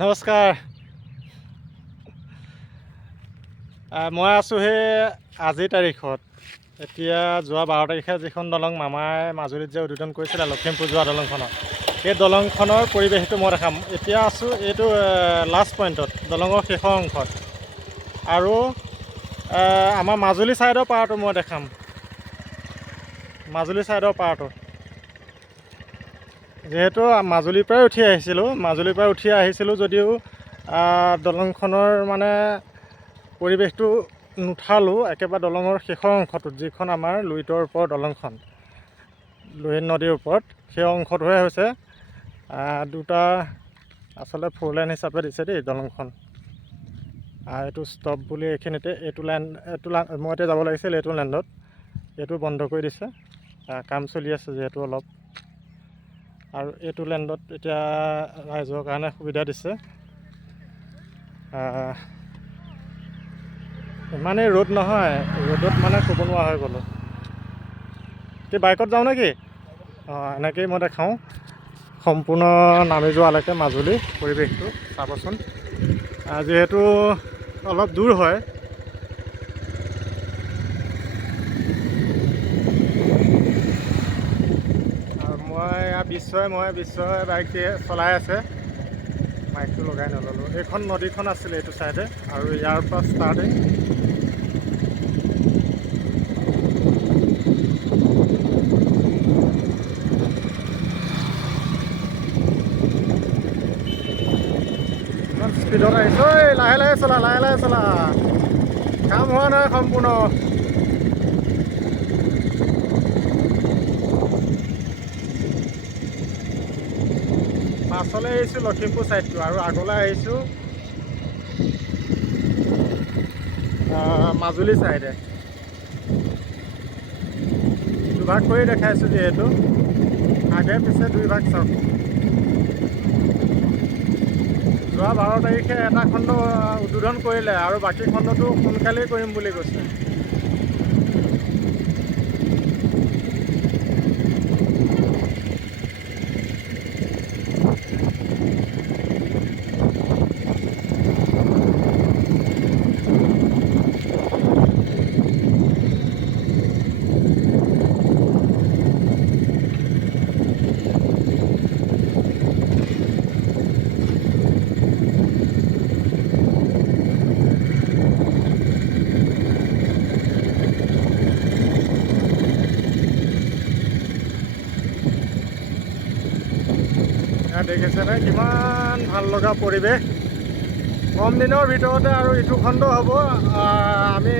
নমস্কাৰ। মই আছোঁ সেই আজিৰ তাৰিখত। এতিয়া যোৱা 12 তাৰিখে যিখন দলং মামাই মাজুলীত যে উদ্বোধন কৰিছিলে লখিমপুৰ যোৱা দলংখনৰ, এই দলংখনৰ পৰিৱেশটো মই দেখাম। এতিয়া আছোঁ এইটো লাষ্ট পইণ্টত, দলঙৰ শেষৰ অংশত, আৰু আমাৰ মাজুলী ছাইডৰ পাৰটো মই দেখাম। মাজুলী ছাইডৰ পাৰটো যিহেতু মাজুলীৰ পৰাই উঠি আহিছিলোঁ যদিও দলংখনৰ মানে পৰিৱেশটো নুঠালোঁ একেবাৰে দলঙৰ শেষৰ অংশটোত, যিখন আমাৰ লুইতৰ ওপৰৰ দলংখন, লুইত নদীৰ ওপৰত, সেই অংশটোহে হৈছে দুটা আচলতে 4 লেন হিচাপে দিছে দেই দলংখন। এইটো ষ্টপ বুলি এইখিনিতে, এইটো মই এতিয়া যাব লাগিছিল এইটো লেণ্ডত, এইটো বন্ধ কৰি দিছে, কাম চলি আছে যিহেতু অলপ। আৰু এইটো লেণ্ডত এতিয়া ৰাইজৰ কাৰণে সুবিধা দিছে। ইমানেই ৰ'দ নহয়, ৰ'দত মানে ক'ব নোৱাৰা হৈ গ'লোঁ। কি বাইকত যাওঁ নেকি? এনেকেই মই দেখাওঁ সম্পূৰ্ণ নামি যোৱালৈকে মাজুলী পৰিৱেশটো চাবচোন। যিহেতু অলপ দূৰ হয়, আৰু মই বিশ্বই বাইক চলাই আছে, মাইকটো লগাই নল'লোঁ। এইখন নদীখন আছিলে এইটো ছাইডে, আৰু ইয়াৰ পৰা ষ্টাৰ্টিং ইমান স্পীডত আহিছোঁ। লাহে লাহে চলা, কাম হোৱা নাই সম্পূৰ্ণ। পাছলৈ আহিছোঁ লখিমপুৰ ছাইডটো, আৰু আগলৈ আহিছোঁ মাজুলী ছাইডে। দুভাগ কৰি দেখাইছোঁ যিহেতু, আগে পিছে 2 ভাগ চাওক। যোৱা 12 তাৰিখে এটা খণ্ড উদ্বোধন কৰিলে, আৰু বাকী খণ্ডটো সোনকালেই কৰিম বুলি কৈছে। দেখিছেনে কিমান ভাল লগা পৰিৱেশ। কম দিনৰ ভিতৰতে আৰু ইটো খণ্ড হ'ব। আমি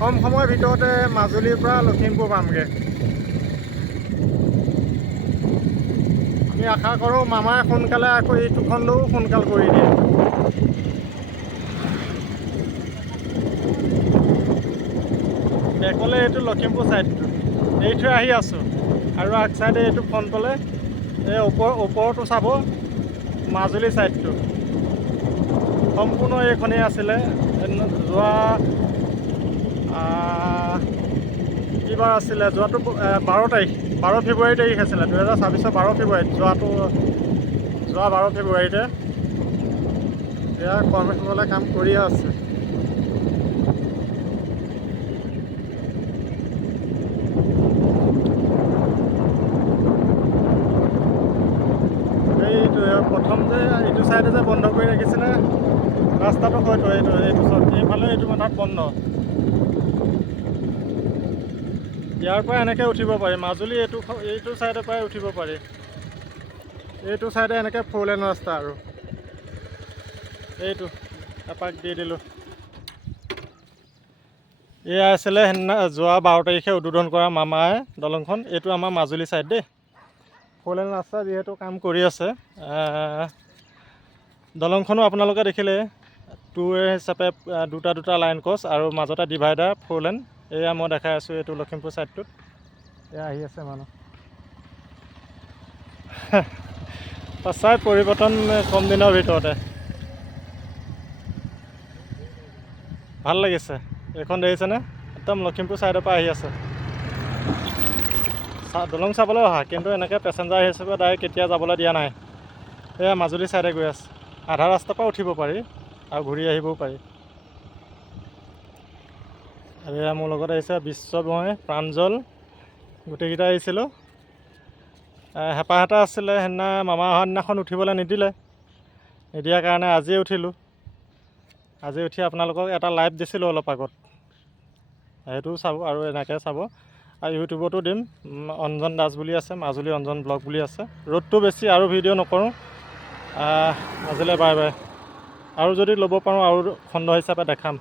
কম সময়ৰ ভিতৰতে মাজুলীৰ পৰা লখিমপুৰ পামগৈ। আমি আশা কৰোঁ মামাই সোনকালে আকৌ এইটো খণ্ডও সোনকাল কৰি দিয়ে। বেকলৈ এইটো লখিমপুৰ ছাইডটো এৰি থৈ আহি আছোঁ, আৰু আগ ছাইডে এইটো ফ্ৰণ্টলৈ, এই ওপৰটো চাব মাজুলী ছাইডটো সম্পূৰ্ণ এইখনেই আছিলে। যোৱা কিবাৰ আছিলে, যোৱাটো 12 ফেব্ৰুৱাৰী তাৰিখ আছিলে, 2026 12 ফেব্ৰুৱাৰীত, যোৱা 12 ফেব্ৰুৱাৰীতে। এয়া কৰ্মীসকলে কাম কৰিয়ে আছে। প্ৰথম যে এইটো ছাইডে যে বন্ধ কৰি ৰাখিছিলে ৰাস্তাটো, হয়তো এইফালে এইটো মাথাত বন্ধ। ইয়াৰ পৰা এনেকৈ উঠিব পাৰি মাজুলী, এইটো ছাইডৰ পৰাই উঠিব পাৰি। এইটো ছাইডে এনেকৈ 4 লেন ৰাস্তা, আৰু এইটো এপাক দি দিলোঁ। এয়া আছিলে সেইদিনা যোৱা 12 তাৰিখে উদ্বোধন কৰা মামাই দলংখন। এইটো আমাৰ মাজুলী ছাইড দেই, 4 লেন ৰাস্তা যিহেতু কাম কৰি আছে। দলংখনো আপোনালোকে দেখিলে 2 ৱে হিচাপে দুটা লাইন ক্ৰছ, আৰু মাজতে ডিভাইডাৰ 4 লেন। এয়া মই দেখাই আছোঁ এইটো লখিমপুৰ ছাইডটোত। এয়া আহি আছে মানুহ। সঁচাই পৰিৱৰ্তন কম দিনৰ ভিতৰতে। ভাল লাগিছে। এইখন দেখিছেনে, একদম লখিমপুৰ ছাইডৰ পৰা আহি আছে। দলং চাবলৈ অহা, কিন্তু এনেকৈ পেচেঞ্জাৰ হিচাপে ডাইৰেক্ট কেতিয়া যাবলৈ দিয়া নাই। এয়া মাজুলী ছাইডে গৈ আছে। আধা ৰাস্তাৰ পৰা উঠিব পাৰি আৰু ঘূৰি আহিবও পাৰি। আৰু এয়া মোৰ লগত আহিছে বিশ্বময়, প্ৰাঞ্জল, গোটেইকেইটা আহিছিলোঁ। হেঁপাহ এটা আছিলে, সেইদিনা মামা অহা দিনাখন উঠিবলৈ নিদিয়াৰ কাৰণে আজিয়ে উঠিলোঁ। আজি উঠি আপোনালোকক এটা লাইভ দিছিলোঁ অলপ আগত, সেইটোও চাব আৰু এনেকৈ চাব। আৰু ইউটিউবতো দিম, অঞ্জন দাস বুলি আছে, মাজুলী অঞ্জন ব্লগ বুলি আছে। ৰ'দটো বেছি আৰু ভিডিঅ' নকৰোঁ। আজিলৈ বাই বাই। আৰু যদি ল'ব পাৰোঁ আৰু খণ্ড হিচাপে দেখাম।